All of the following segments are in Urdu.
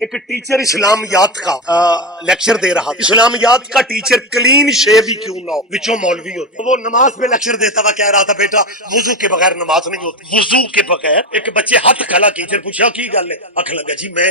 ایک ٹیچر اسلامیات کا لیکچر دے رہا، اسلامیات کا ٹیچر کلین شیو ہی کیوں نہ ہو، وچوں مولوی ہوتے، وہ نماز پہ لیکچر دیتا ہوا کہہ رہا تھا بیٹا وضو کے بغیر نماز نہیں ہوتی، وضو کے بغیر۔ ایک بچے ہاتھ کھلا، ٹیچر پوچھا کی گل ہے، اکھ لگا جی میں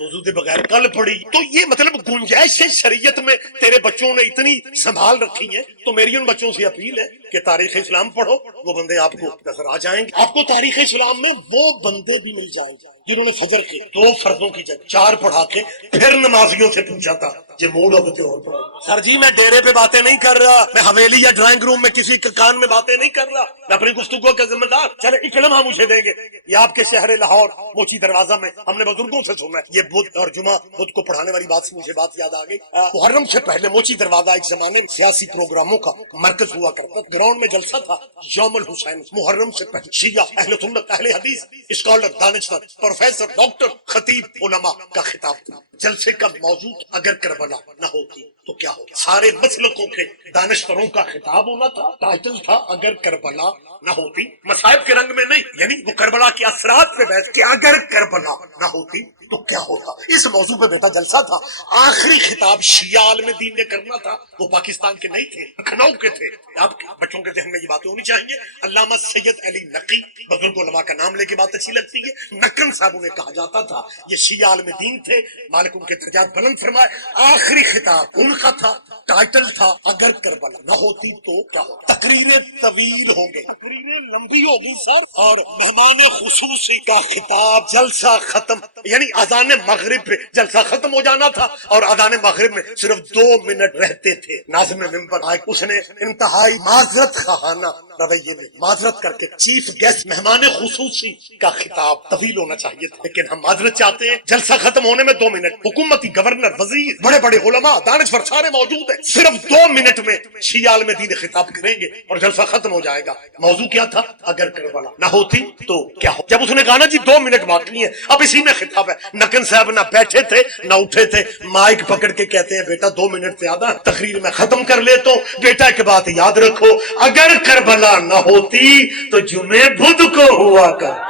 وضو کے بغیر کل پڑھی۔ تو یہ مطلب گنجائش ہے شریعت میں، تیرے بچوں نے اتنی سنبھال رکھی ہے، تو میری ان بچوں سے اپیل ہے کہ تاریخ اسلام پڑھو، وہ بندے آپ کو نظر آ جائیں گے۔ آپ کو تاریخ اسلام میں وہ بندے بھی مل جائیں گے جنہوں نے فجر کے 2 فرضوں کی جگہ 4 پڑھا کے پھر نمازیوں سے پوچھا تھا یہ موڈ ہو تو اور پڑھو۔ سر جی میں ڈیرے پہ باتیں نہیں کر رہا، میں حویلی یا ڈرائنگ روم میں کسی کان میں باتیں نہیں کر رہا، میں اپنی گفتگو کا ذمہ دار۔ چلے ایک لمحہ مجھے دیں گے، یہ آپ کے شہر لاہور موچی دروازہ میں ہم نے بزرگوں سے سنا ہے، یہ بدھ اور جمعہ بدھ کو پڑھانے والی بات سے مجھے بات یاد آ گئی۔ محرم سے پہلے موچی دروازہ ایک زمانے میں سیاسی پروگراموں کا مرکز ہوا کرتا، گراؤنڈ میں جلسہ تھا یوم الحسین، محرم سے پہلے شیعہ اہل سنت اہل حدیث اسکالر دانشور پروفیسر ڈاکٹر خطیب علماء کا خطاب تھا۔ جلسے کا موضوع اگر کربلا نہ ہوتی تو کیا ہوگا، سارے مسلکوں کے دانشوروں کا خطاب ہونا تھا، ٹائٹل تھا اگر کربلا نہ ہوتی، مصائب کے رنگ میں نہیں، یعنی وہ کربلا کے اثرات پہ بحث کہ اگر کربلا نہ ہوتی تو کیا ہوتا، اس موضوع پہ بیٹا جلسہ تھا۔ آخری خطاب شیعہ عالم دین نے کرنا تھا، وہ پاکستان کے نہیں تھے، لکھنؤ کے تھے۔ آپ کے بچوں کے ذہن میں یہ باتیں ہونی چاہیے۔ علامہ سید علی نقی، بزرگ علماء کا نام لے کے بات اچھی لگتی ہے، نقن صاحب انہیں کہا جاتا تھا، یہ شیعہ عالم دین تھے، مالک ان کے درجات بلند فرمائے۔ آخری خطاب ان کا تھا، ٹائٹل تھا اگر کربلا نہ ہوتی تو کیا ہوتا۔ تقریریں طویل ہوں گے، تقریریں لمبی ہوگی سر، اور مہمان خصوصی کا خطاب، جلسہ ختم، یعنی اذان مغرب پہ جلسہ ختم ہو جانا تھا، اور اذان مغرب میں صرف 2 منٹ رہتے تھے۔ ناظم ممبر آئے، اس نے انتہائی معذرت خواہانہ رویے میں معذرت کر کے چیف گیسٹ مہمان خصوصی کا خطاب طویل ہونا چاہیے تھا، لیکن ہم معذرت چاہتے ہیں، جلسہ ختم ہونے میں 2 منٹ، حکومتی گورنر وزیر بڑے بڑے علماء دانشور سارے موجود ہیں، صرف 2 منٹ میں شیعہ عالم دین خطاب کریں گے اور جلسہ ختم ہو جائے گا۔ موضوع کیا تھا، اگر کربلا نہ ہوتی تو کیا ہو۔ جب اس نے کہا نا جی 2 منٹ باقی ہیں، اب اسی میں خطاب ہے، نقن صاحب نہ بیٹھے تھے نہ اٹھے تھے، مائک پکڑ کے کہتے ہیں بیٹا 2 منٹ سے آدھا تقریر میں ختم کر لیتا ہوں، بیٹا ایک بات یاد رکھو، اگر کربلا نہ ہوتی تو جمعے بدھ کو ہوا کر۔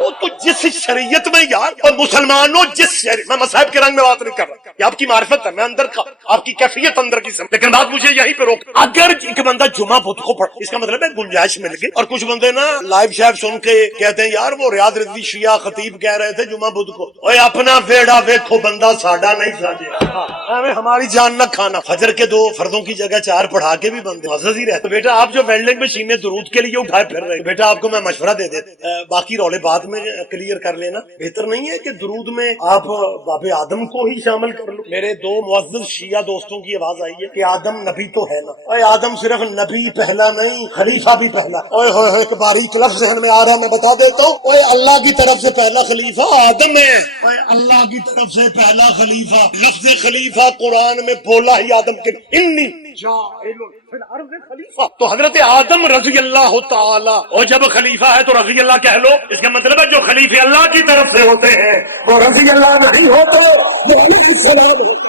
وہ تو جس شریعت میں یار، اور مسلمانوں جس شریعت میں، مذہب کے رنگ میں بات نہیں کر رہا، یہ آپ کی معرفت ہے، میں اندر کا آپ کی کیفیت اندر کی سمجھ، لیکن بات مجھے یہیں پہ روک، اگر ایک بندہ جمعہ بدھ کو پڑھ، اس کا مطلب ہے گنجائش مل گئی۔ اور کچھ بندے نا لائیو شیف سن کے کہتے ہیں یار وہ ریاض رضوی شیعہ خطیب کہہ رہے تھے جمعہ بدھ کو، اوے اپنا بیڑا ویکھو بندہ ساڈا نہیں ساجے، ہماری جان نہ کھانا۔ فجر کے 2 فرضوں کی جگہ 4 پڑھا کے بھی بندے معزز ہی رہتے۔ بیٹا آپ جو ویلڈنگ مشینیں درود کے لیے اٹھائے پھر رہے، بیٹا آپ کو میں مشورہ دے دیتا، باقی رولے بعد میں کلیئر کر لینا، بہتر نہیں ہے کہ درود میں آپ باب آدم کو ہی شامل کر لو۔ میرے 2 معزز شیعہ دوستوں کی آواز آئی ہے کہ آدم نبی تو ہے نا، اوے آدم صرف نبی پہلا نہیں خلیفہ بھی پہلا۔ اوے ہوئے ہوئے ایک باریک لفظ ذہن میں آ رہا ہے، میں بتا دیتا ہوں، اوے اللہ کی طرف سے پہلا خلیفہ آدم ہے، اوے اللہ کی طرف سے پہلا خلیفہ، لفظ خلیفہ قرآن میں بولا ہی آدم کے، انی جاعل فی الارض خلیفہ، تو حضرت آدم رضی اللہ تعالی، اور جب خلیفہ ہے تو رضی اللہ کہہ لو، اس کا مطلب ہے جو خلیفے اللہ کی طرف سے ہوتے ہیں وہ رضی اللہ نہیں ہوتے، وہ علیہ السلام ہے۔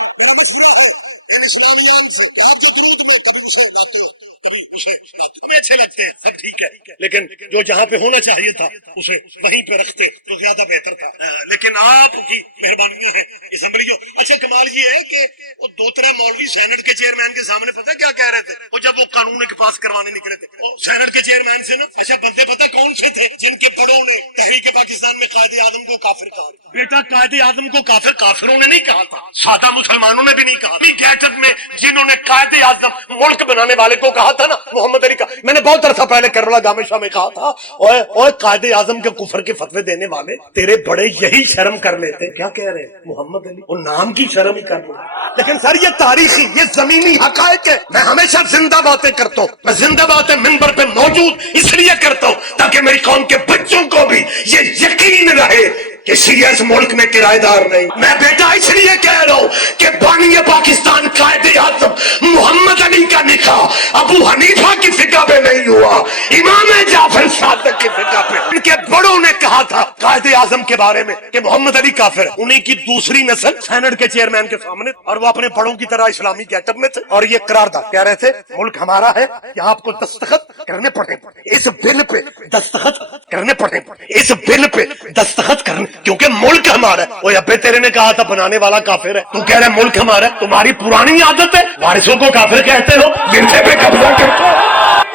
اچھے لگتے ہیں سب ٹھیک ہے، لیکن جو جہاں پہ ہونا چاہیے تھا اسے وہیں پہ رکھتے تو زیادہ بہتر تھا، لیکن آپ کی مہربانی ہے اسمبلیوں۔ اچھا کمال یہ ہے کہ وہ 2-3 مولوی سینٹ کے چیئرمین کے سامنے پتہ کیا کہہ رہے تھے، وہ جب وہ قانون کے پاس کروانے نکلے تھے، سینٹ کے چیئرمین سے نا، اچھا بندے پتہ کون سے تھے جن کے بڑوں نے تحریک پاکستان میں قائد اعظم کو کافر کہا؟ بیٹا قائد اعظم کو کافر کافروں نے نہیں کہا تھا، سادہ مسلمانوں نے بھی نہیں کہا۔ گیٹر میں جنہوں نے قائد اعظم ملک بنانے والے کو کہا تھا نا، محمد علی کا، میں نے بہت عرصہ پہلے کربلا گامے شاہ میں کہا تھا، اوے قائد اعظم کے کفر کے فتوے دینے والے تیرے بڑے یہی شرم کر لیتے، کیا کہہ رہے ہیں محمد علی، وہ نام کی شرم ہی کر لیں۔ لیکن سر یہ تاریخی، یہ زمینی حقائق ہے، میں ہمیشہ زندہ باتیں کرتا ہوں، میں زندہ باتیں منبر پہ موجود اس لیے کرتا ہوں تاکہ میری قوم کے بچوں کو بھی یہ یقین رہے کہ شیعہ اس ملک میں کرایہ دار نہیں۔ میں بیٹا اس لیے کہہ رہا ہوں کہ بانی پاکستان قائد اعظم محمد علی کا نکاح ابو حنیفہ کی فقہ پہ نہیں ہوا، امام جعفر صادق کی فقہ پہ۔ ان کے بڑوں نے کہا تھا قائد اعظم کے بارے میں کہ محمد علی کافر ہے، انہیں کی دوسری نسل سینٹ کے چیئرمین کے سامنے، اور وہ اپنے بڑوں کی طرح اسلامی گیٹ اپ میں تھے، اور یہ قرارداد کہہ رہے تھے ملک ہمارا ہے، یہاں آپ کو دستخط کرنے پڑے، اس بل پہ دستخط کرنے پڑے، اس بل پہ دستخط کرنے کیونکہ ملک ہمارا ہے. اوے ابے تیرے نے کہا تھا بنانے والا کافر ہے, تو کہہ رہا ہے ملک ہمارا ہے. تمہاری پرانی عادت ہے, وارثوں کو کافر کہتے ہو, ورثے پہ قبضہ کرتے ہو.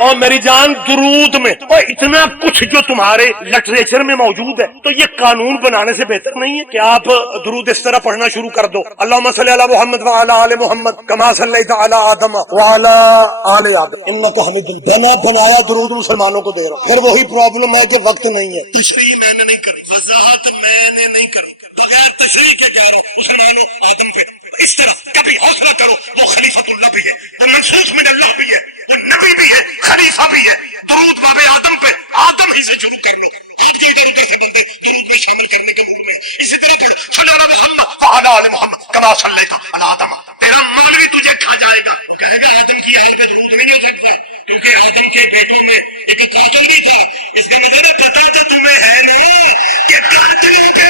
اور میری جان درود میں اور اتنا کچھ جو تمہارے لٹریچر میں موجود ہے, تو یہ قانون بنانے سے بہتر نہیں ہے کہ آپ درود اس طرح پڑھنا شروع کر دو, اللہم صلی علی محمد وعلی آل محمد کما صلیت علی آدم وعلی آل آدم انک حمید مجید. بنایا درود مسلمانوں کو دے رہا ہوں. پھر وہی پرابلم ہے کہ وقت نہیں ہے. تشریح میں نے نہیں کروں, وضاحت میں نے نہیں کروں, بغیر تشریح کے کہہ رہا ہوں مسلمان آدم کے اس طرح. کبھی حوصلہ کرو, وہ خلیفۃ اللہ بھی ہے, وہ منسوخ من اللہ بھی ہے, وہ نبی بھی ہے, خلیفہ بھی ہے. درود باب آدم پہ آدم ہی سے شروع کر لو. آپ کے ادھر ادھر سے درود میں شامل کرنے کے موقع میں اسی طرح پڑھ صلی اللہ علیہ وسلم وعلی آل محمد کما صلیت علی آدم. تیرا مولوی تجھے کھا جائے گا, وہ کہے گا آدم کی حال پہ درود نہیں ہو سکتا, کیونکہ آدم کے بیٹوں میں ایک قاتل بھی تھا. اس کا مطلب قطعہ تمہیں ہے نہیں کہ ہر طریقے